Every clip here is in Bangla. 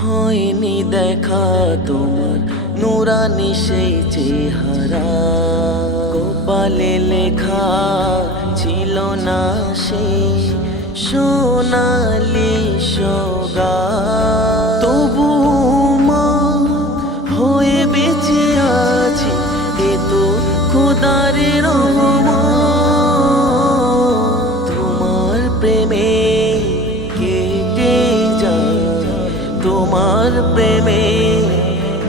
হয়নি দেখা তোমার নুরানি সেই চেহারা, কপালে লেখা ছিল না সেই সোনালি সওগাত। তবু মা হয়ে বেঁচে আছি, এ তো খোদার রহমত। তোমার প্রেমে কেটে যায়, তোমার প্রেমে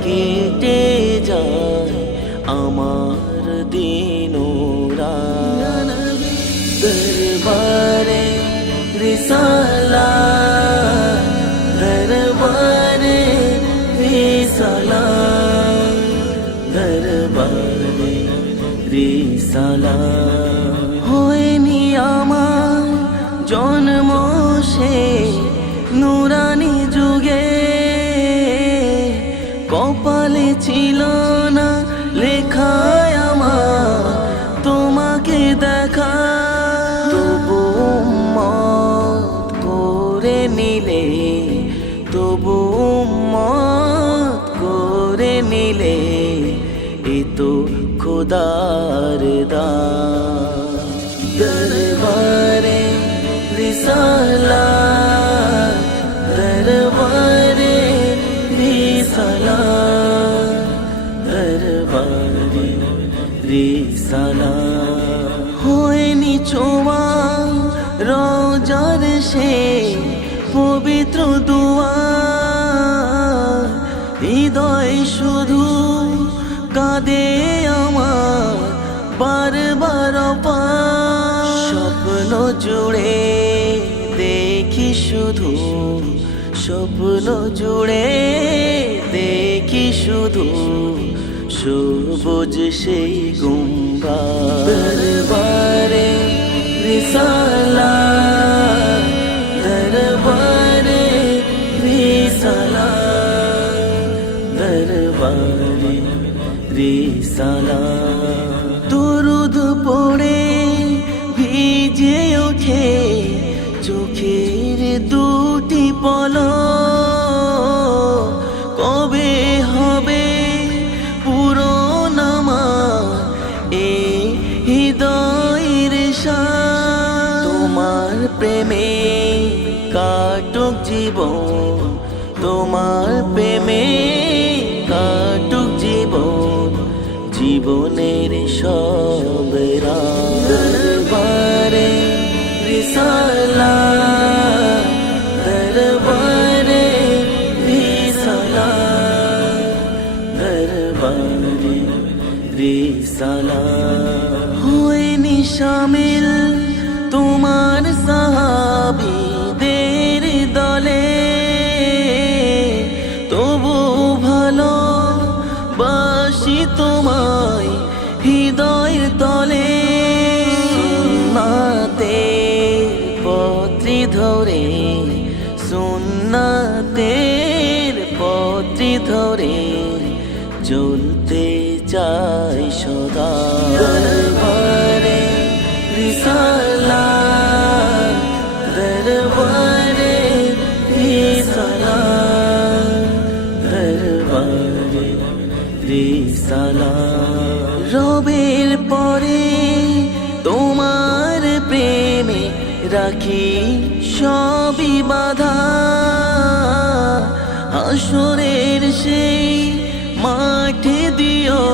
কেটে যায় আমার দিন ও রাত। দরবারে রিসালাত, দরবারে রিসালাত, দরবারে রিসালাত। হয়নি আমার জন্ম সে নুরানি যুগে, কপালে ছিল না লেখায় আমার তোমাকে দেখা। তবু উম্মত করে নিলে, তবু উম্মত করে নিলে, এ তো খোদার দান। দরবারে রিসালাত, দরবারে রিসালাত, দরবারে রিসালাত। হয়নি ছোঁয়া রোজার সে পবিত্র দুয়ার, হৃদয় শুধু কাঁদে আমার বারবার পার। স্বপ্ন জুড়ে দেখি শুধু, স্বপ্ন জুড়ে দেখি শুধু সবুজ সেই গুম্বাদ। দরবারে রিসালাত, দরবারে রিসালাত, দরবারে রিসালাত। দুরুদ পড়ে ভিজে ওঠে চোখের দুটি পলক, কবে হবে পূরণ আমার এই হৃদয়ের সাথ। তোমার প্রেমে কাটুক জীবন, তোমার প্রেমে কাটুক জীবন, জীবনের সব রাত। দরবারে রিসালাত, দরবারে রিসালাত, দরবারে রিসালাত। হয়নি শামিল তোমার সাহাবীদের দলে, তবু ভালো বাসি তোমায় হৃদয়ের তলে। সুন্নাতের পথে ধরে, সুন্নাতের পথে ধরে চলতে চাই সদা। দরবারে রিসালাত, দরবারে রিসালাত, দরবারে রিসালাত। রবের পরে তোমার প্রেমে রাখি সবই বাধা, হাসরের সেই মাঠে দিও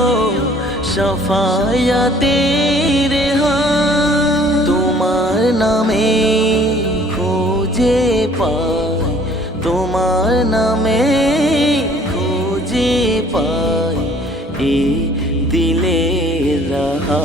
শাফায়াতের হাত। তোমার নামে খুঁজে পাই, তোমার নামে খুঁজে পাই এ দিলের রাহা।